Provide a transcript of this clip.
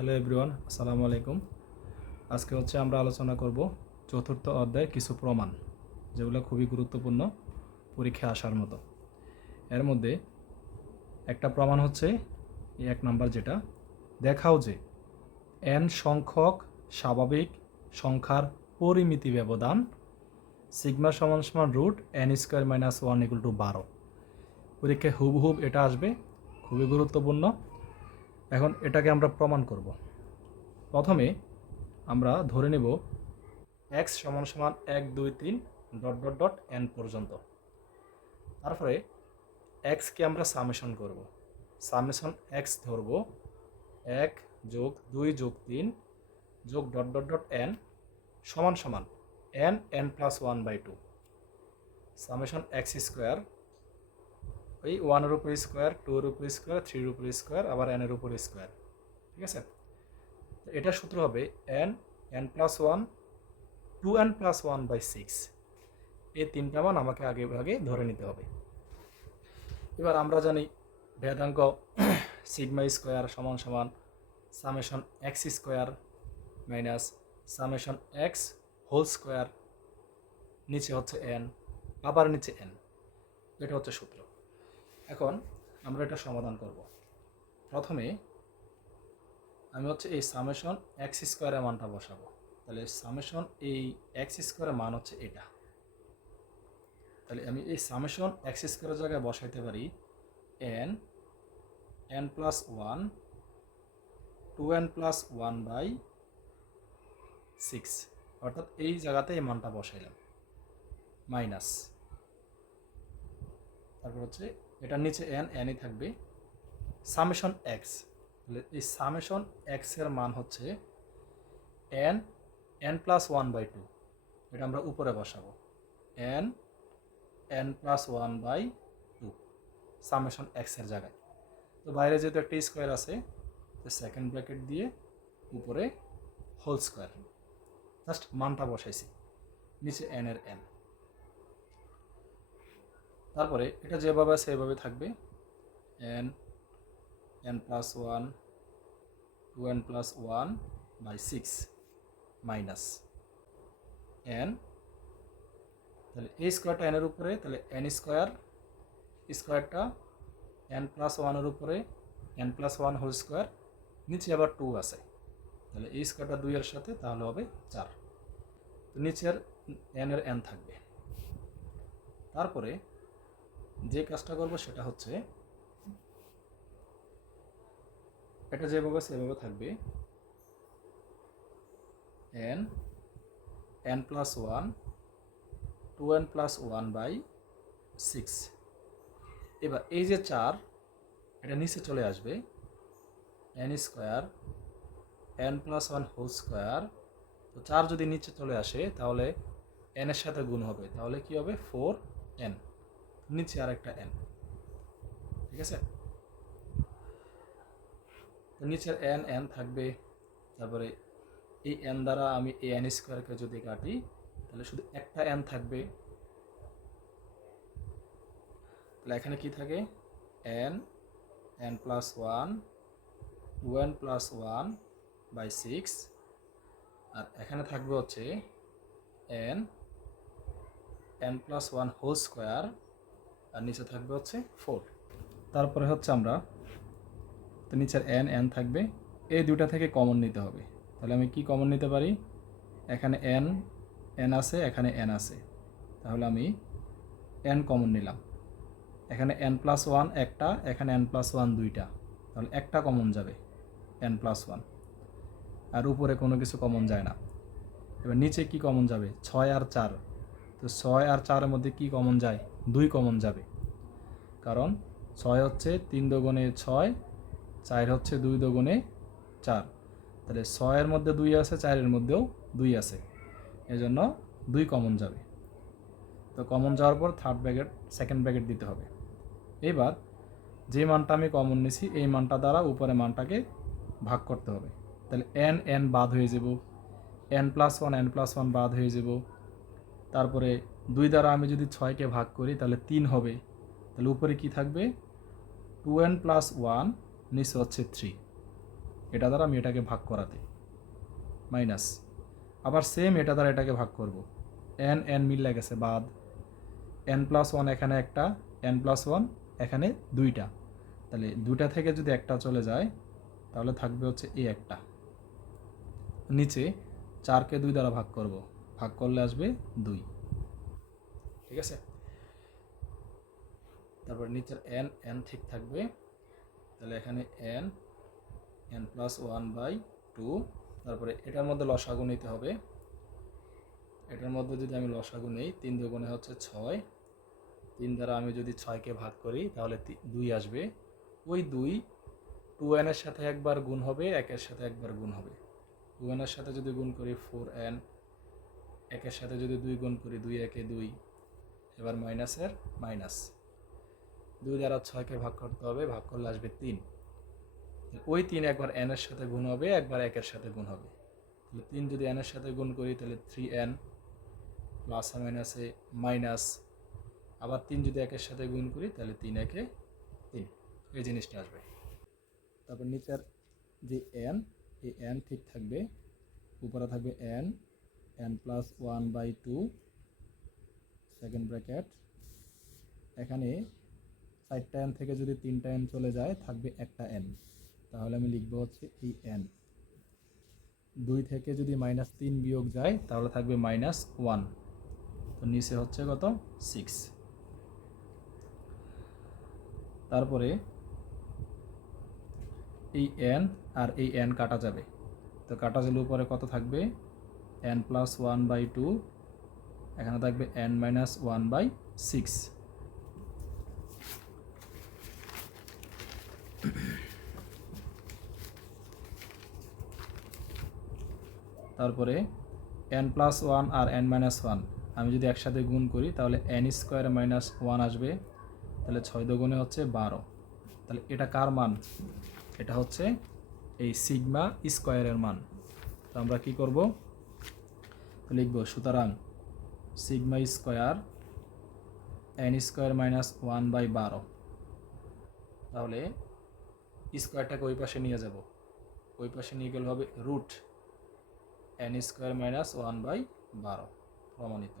Hello everyone, আসসালামু আলাইকুম। আজকে হচ্ছে আমরা আলোচনা করব চতুর্থ অধ্যায়ের কিছু প্রমাণ, যেগুলো খুবই গুরুত্বপূর্ণ পরীক্ষায় আসার মতো। এর মধ্যে একটা প্রমাণ হচ্ছে এক নাম্বার যেটা, দেখাও যে এন সংখ্যক স্বাভাবিক সংখ্যার পরিমিতি ব্যবধান সিগমা সমান সমান root n square minus one equal to বারো। পরীক্ষায় হুবহুব এটা আসবে, খুবই গুরুত্বপূর্ণ। এখন এটাকে আমরা প্রমাণ করব। প্রথমে আমরা ধরে নেব এক্স সমান সমান এক, দুই, তিন ডট ডট ডট এন পর্যন্ত। তারপরে এক্সকে আমরা সামেশন করব। সামেশন এক্স ধরব এক যোগ দুই যোগ তিন যোগ ডট ডট ডট এন সমান সমান n n plus one by two summation x square ওই ওয়ানের উপর স্কোয়ার টুর উপর স্কোয়ার থ্রির উপর স্কোয়ার আবার এনের উপর স্কোয়ার ঠিক আছে? তো এটা সূত্র হবে n n plus one two n plus one by six এই তিনটা মান আমাকে আগে ভাগে ধরে নিতে হবে। এবার আমরা জানি ভেদাঙ্ক সিগমা স্কোয়ার সমান সমান summation x square minus summation x whole square নিচে হচ্ছে এন আবার নিচে এন এটা হচ্ছে সূত্র। এখন আমরা এটা সমাধান করব। প্রথমে আমি হচ্ছে এই সামেশন এক্স স্কোয়ারের মানটা বসাবো। তাহলে সামেশন এই এক্স স্কোয়ারের মান হচ্ছে এটা। তাহলে আমি এই সামেশন এক্স স্কোয়ারের জায়গায় বসাইতে পারি n n plus one two n plus one by six অর্থাৎ এই জায়গাতে এই মানটা বসাইলাম। মাইনাস তারপর হচ্ছে এটার নিচে এন এনই থাকবে। সামেশন এক্স তাহলে এই সামেশন এক্সের মান হচ্ছে n n plus one by two এটা আমরা উপরে বসাবো। N n plus one by two summation এক্সের জায়গায়। তো বাইরে যেহেতু একটা স্কোয়ার আছে, তো সেকেন্ড ব্র্যাকেট দিয়ে উপরে হোল স্কোয়ার জাস্ট মানটা বসাইছি, নিচে এন এর এন তারপরে এটা যেভাবে আছে এভাবে থাকবে। N n plus one two n plus one by six minus n তাহলে এই স্কোয়ারটা এনের উপরে, তাহলে এন স্কোয়ার স্কোয়ারটা এন প্লাস ওয়ানের উপরে n plus one whole square নিচে আবার টু আছে। তাহলে এই স্কোয়ারটা দুইয়ের সাথে, তাহলে হবে চার। তো নিচের এন এর এন থাকবে। তারপরে যে কাজটা করব সেটা হচ্ছে এটা যেভাবে সেভাবে থাকবে। N n plus one two n plus one by six এবার এই যে চার, এটা নিচে চলে আসবে। N square n plus one whole square তো চার যদি নিচে চলে আসে, তাহলে এনের সাথে গুণ হবে। তাহলে কি হবে? ফোর এন নিচে আর একটা এন ঠিক আছে? নিচের এন এন থাকবে, তারপরে এই এন দ্বারা আমি এ এন স্কোয়ারকে যদি কাটি, তাহলে শুধু একটা এন থাকবে। তাহলে এখানে কি থাকে? N n plus one one plus one by six আর এখানে থাকবে হচ্ছে n n plus one whole square আর নিচে থাকবে হচ্ছে ফোর তারপরে হচ্ছে আমরা তো নিচের এন এন থাকবে। এই দুটা থেকে কমন নিতে হবে। তাহলে আমি কি কমন নিতে পারি? এখানে এন এন আছে, এখানে এন আছে। তাহলে আমি এন কমন নিলাম। এখানে এন প্লাস ওয়ান একটা, এখানে এন প্লাস ওয়ান দুইটা। তাহলে একটা কমন যাবে এন প্লাস ওয়ান আর উপরে কোনো কিছু কমন যায় না। এবার নিচে কি কমন যাবে? ছয় আর চার। তো ছয় আর চারের মধ্যে কি কমন যায়? দুই কমন যাবে। কারণ ছয় হচ্ছে তিন দগুণে ছয়, চার হচ্ছে দুই দগুণে চার। তাহলে ছয়ের মধ্যে দুই আছে, চারের মধ্যেও দুই আছে। এজন্য দুই কমন যাবে। তো কমন যাওয়ার পর থার্ড ব্র্যাকেট সেকেন্ড ব্র্যাকেট দিতে হবে। এবার যে মানটা আমি কমন নিছি, এই মানটা দ্বারা উপরে মানটাকে ভাগ করতে হবে। তাহলে এন এন বাদ হয়ে যাব। N plus one n plus one বাদ হয়ে যাব। তারপরে দুই দ্বারা আমি যদি ছয়কে ভাগ করি, তাহলে তিন হবে। তাহলে উপরে কি থাকবে? টু এন প্লাস ওয়ান, নিচে হচ্ছে থ্রি। এটা দ্বারা আমি এটাকে ভাগ করাতে। মাইনাস। আবার সেম এটা দ্বারা এটাকে ভাগ করব। এন এন মিলে গেছে বাদ। এন প্লাস ওয়ান এখানে একটা এন প্লাস ওয়ান এখানে দুইটা। তাহলে দুইটা থেকে যদি একটা চলে যায়, তাহলে থাকবে হচ্ছে এ একটা। নিচে চারকে দুই দ্বারা ভাগ করব। ভাগ করলে আসবে দুই। ঠিক আছে? তারপর নিচের এন এন ঠিক থাকবে। তাহলে এখানে n n plus one by two তারপরে এটার মধ্যে লসাগু নিতে হবে। এটার মধ্যে যদি আমি লসাগু নেই, তিন দুগুণে হচ্ছে ছয়। তিন দ্বারা আমি যদি ছয়কে ভাগ করি, তাহলে দুই আসবে। ওই দুই টু এনের সাথে একবার গুণ হবে একের সাথে একবার গুণ হবে। টু এনের সাথে যদি গুণ করি ফোর এন একের সাথে যদি দুই গুণ করি দুই একে দুই, এবার মাইনাসের মাইনাস দুই দ্বারা ছয়কে ভাগ করতে হবে, ভাগ করলে আসবে তিন। ওই তিন একবার এন এর সাথে গুণ হবে, একবার একের সাথে গুণ হবে। তাহলে তিন যদি এন এর সাথে গুণ করি, তাহলে থ্রি এন প্লাস মাইনাসে মাইনাস আবার তিন যদি একের সাথে গুণ করি, তাহলে তিন একে তিন। এই জিনিসটা আসবে। তারপর নিচের যে এন এই এন ঠিক থাকবে, উপরে থাকবে n n plus one by two second bracket এখানে চারটা এন থেকে যদি তিনটা এন চলে যায়, থাকবে একটা এন তাহলে আমি লিখব হচ্ছে এই এন দুই থেকে যদি মাইনাস তিন বিয়োগ যায়, তাহলে থাকবে মাইনাস ওয়ান তো নিচে হচ্ছে কত? সিক্স তারপরে এই এন আর এই এন কাটা যাবে। তো কাটা গেলে উপরে কত থাকবে? N plus one by two এখানে থাকবে n minus one by six তারপরে এন প্লাস ওয়ান আর এন মাইনাস ওয়ান আমি যদি একসাথে গুণ করি, তাহলে এন স্কোয়ার মাইনাস ওয়ান আসবে। তাহলে ছয় দগুণে হচ্ছে বারো। তাহলে এটা কার মান? এটা হচ্ছে এই সিগমা স্কোয়ারের মান। তো আমরা কি করব? লিখব সুতরাং sigma square n square minus one by বারো। তাহলে স্কোয়ারটাকে ওই পাশে নিয়ে যাব। ওই পাশে নিয়ে গেলে হবে root n square minus one by বারো প্রমাণিত।